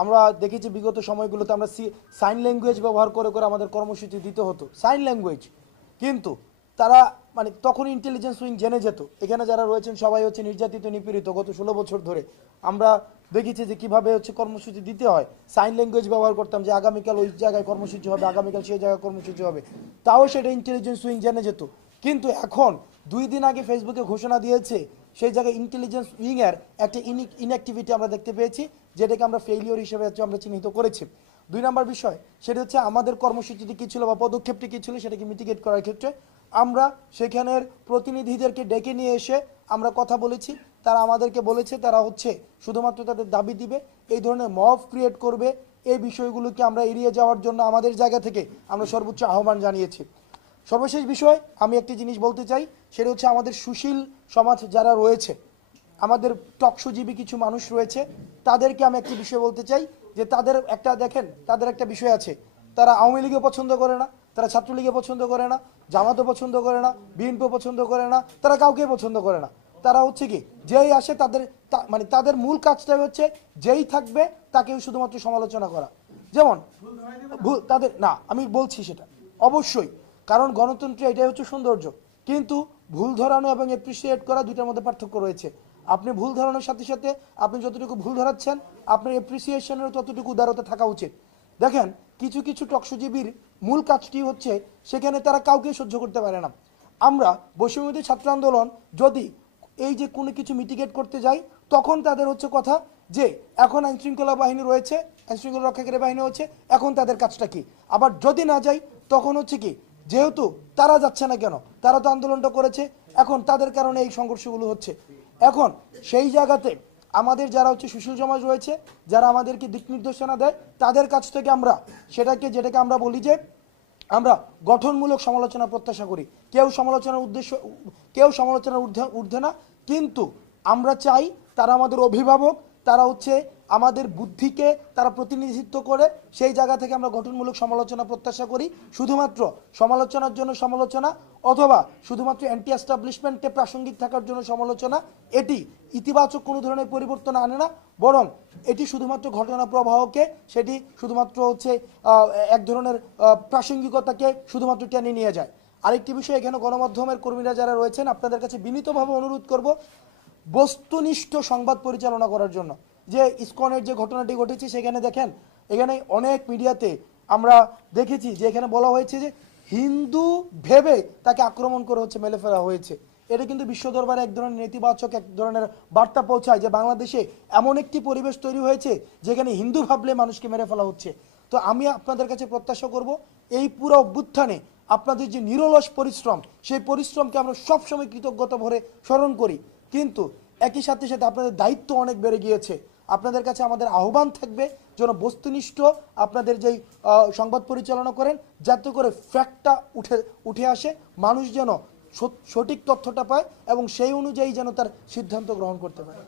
আমরা দেখেছি বিগত সময়গুলোতে আমরা সাইন ল্যাঙ্গুয়েজ ব্যবহার করে করে আমাদের কর্মসূচি দিতে হতো, সাইন ল্যাঙ্গুয়েজ। কিন্তু তারা মানে তখন ইন্টেলিজেন্স উইং জেনে যেত এখানে যারা রয়েছেন সবাই হচ্ছে নির্যাতিত নিপীড়িত গত 16 বছর ধরে। আমরা দেখেছি যে কিভাবে হচ্ছে কর্মসূচি দিতে হয়, সাইন ল্যাঙ্গুয়েজ ব্যবহার করতাম যে আগামীকাল ওই জায়গায় কর্মসূচি হবে, আগামীকাল সেই জায়গায় কর্মসূচি হবে, তাও সেটা ইন্টেলিজেন্স উইং জেনে যেত। কিন্তু এখন 2 দিন আগে ফেসবুকে ঘোষণা দিয়েছে সেই জায়গায় ইন্টেলিজেন্স উইংয়ের একটা ইনঅ্যাক্টিভিটি আমরা দেখতে পেয়েছি, যেটাকে আমরা ফেইলিওর হিসেবে আমরা চিহ্নিত করেছি। 2 নম্বর বিষয় সেটা হচ্ছে আমাদের কর্মসূচিটি কী ছিল বা পদক্ষেপটি কী ছিল সেটাকে মিটিগেট করার ক্ষেত্রে আমরা সেখানের প্রতিনিধিদেরকে ডেকে নিয়ে এসে আমরা কথা বলেছি। তারা আমাদেরকে বলেছে তারা হচ্ছে শুধুমাত্র তাদের দাবি দিবে, এই ধরনের মব ক্রিয়েট করবে, এই বিষয়গুলোকে আমরা এড়িয়ে যাওয়ার জন্য আমাদের জায়গা থেকে আমরা সর্বোচ্চ আহ্বান জানিয়েছি। সর্বশেষ বিষয় আমি একটি জিনিস বলতে চাই, সেটা হচ্ছে আমাদের সুশীল সমাজ যারা রয়েছে, আমাদের টকশোজীবী কিছু মানুষ রয়েছে, তাদেরকে আমি একটি বিষয় বলতে চাই যে তাদের একটা দেখেন তাদের একটা বিষয় আছে, তারা আওয়ামী লীগে পছন্দ করে না, তারা ছাত্রলীগে পছন্দ করে না, জামাতও পছন্দ করে না, বিএনপি পছন্দ করে না, তারা কাউকে পছন্দ করে না। তারা হচ্ছে কি যেই আসে তাদের মানে তাদের মূল কাজটাই হচ্ছে যেই থাকবে তাকেও শুধুমাত্র সমালোচনা করা। যেমন ভুল তাদের না, আমি বলছি সেটা অবশ্যই, কারণ গণতন্ত্রে এটাই হচ্ছে সৌন্দর্য। কিন্তু ভুল ধরানো এবং এপ্রিসিয়েট করা দুইটার মধ্যে পার্থক্য রয়েছে। আপনি ভুল ধরানোর সাথে সাথে আপনি যতটুকু ভুল ধরাচ্ছেন আপনার এপ্রিসিয়েশনের ততটুকু উদারতা থাকা উচিত। দেখেন কিছু কিছু টকশোজীবীর মূল কাজটি হচ্ছে সেখানে তারা কাউকে সহ্য করতে পারে না। আমরা বৈষম্যবিরোধী ছাত্র আন্দোলন যদি এই যে কোনো কিছু মিটিগেট করতে যাই তখন তাদের হচ্ছে কথা যে এখন আইনশৃঙ্খলা বাহিনী রয়েছে, আইনশৃঙ্খলা রক্ষাকারী বাহিনী হচ্ছে, এখন তাদের কাজটা কি। আবার যদি না যাই তখন হচ্ছে কি যেহেতু তারা যাচ্ছে না কেন, তারা তো আন্দোলনটা করেছে, এখন তাদের কারণে এই সংঘর্ষগুলো হচ্ছে। এখন সেই জায়গাতে আমাদের যারা হচ্ছে সুশীল সমাজ রয়েছে, যারা আমাদেরকে দিক নির্দেশনা দেয়, তাদের কাছ থেকে আমরা যেটাকে আমরা বলি যে আমরা গঠনমূলক সমালোচনা প্রত্যাশা করি। কেউ সমালোচনার ঊর্ধ্বে না, কিন্তু আমরা চাই তারা আমাদের অভিভাবক, তারা হচ্ছে আমাদের বুদ্ধিকে তারা প্রতিনিধিত্ব করে, সেই জায়গা থেকে আমরা গঠনমূলক সমালোচনা প্রত্যাশা করি। শুধুমাত্র সমালোচনার জন্য সমালোচনা অথবা শুধুমাত্র অ্যান্টি এস্টাবলিশমেন্টে প্রাসঙ্গিক থাকার জন্য সমালোচনা, এটি ইতিবাচক কোনো ধরনের পরিবর্তন আনে না, বরং এটি শুধুমাত্র ঘটনা প্রবাহকে সেটি শুধুমাত্র হচ্ছে এক ধরনের প্রাসঙ্গিকতাকে শুধুমাত্র টেনে নিয়ে যায়। আরেকটি বিষয়, এখানে গণমাধ্যমের কর্মীরা যারা রয়েছেন আপনাদের কাছে বিনীতভাবে অনুরোধ করব বস্তুনিষ্ঠ সংবাদ পরিচালনা করার জন্য। যে ইসকনের যে ঘটনাটি ঘটেছে সেখানে দেখেন এখানে অনেক মিডিয়াতে আমরা দেখেছি যে এখানে বলা হয়েছে যে হিন্দু ভেবে তাকে আক্রমণ করে হচ্ছে মেলে ফেলা হয়েছে। এটা কিন্তু বিশ্ব দরবারে এক ধরনের নেতিবাচক এক ধরনের বার্তা পৌঁছায় যে বাংলাদেশে এমন একটি পরিবেশ তৈরি হয়েছে যেখানে হিন্দু ভাবলে মানুষকে মেরে ফেলা হচ্ছে। তো আমি আপনাদের কাছে প্রত্যাশা করব এই পুরো অভ্যুত্থানে আপনাদের যে নিরলস পরিশ্রম, সেই পরিশ্রমকে আমরা সবসময় কৃতজ্ঞতা ভরে স্মরণ করি, কিন্তু একই সাথে সাথে আপনাদের দায়িত্ব অনেক বেড়ে গিয়েছে। আপনাদের কাছে আমাদের আহ্বান থাকবে যেন বস্তুনিষ্ঠ আপনাদের যেই সংবাদ পরিচালনা করেন, যাতে করে ফ্যাক্টটা উঠে আসে, মানুষ যেন সঠিক তথ্যটা পায় এবং সেই অনুযায়ী যেন তার সিদ্ধান্ত গ্রহণ করতে পারে।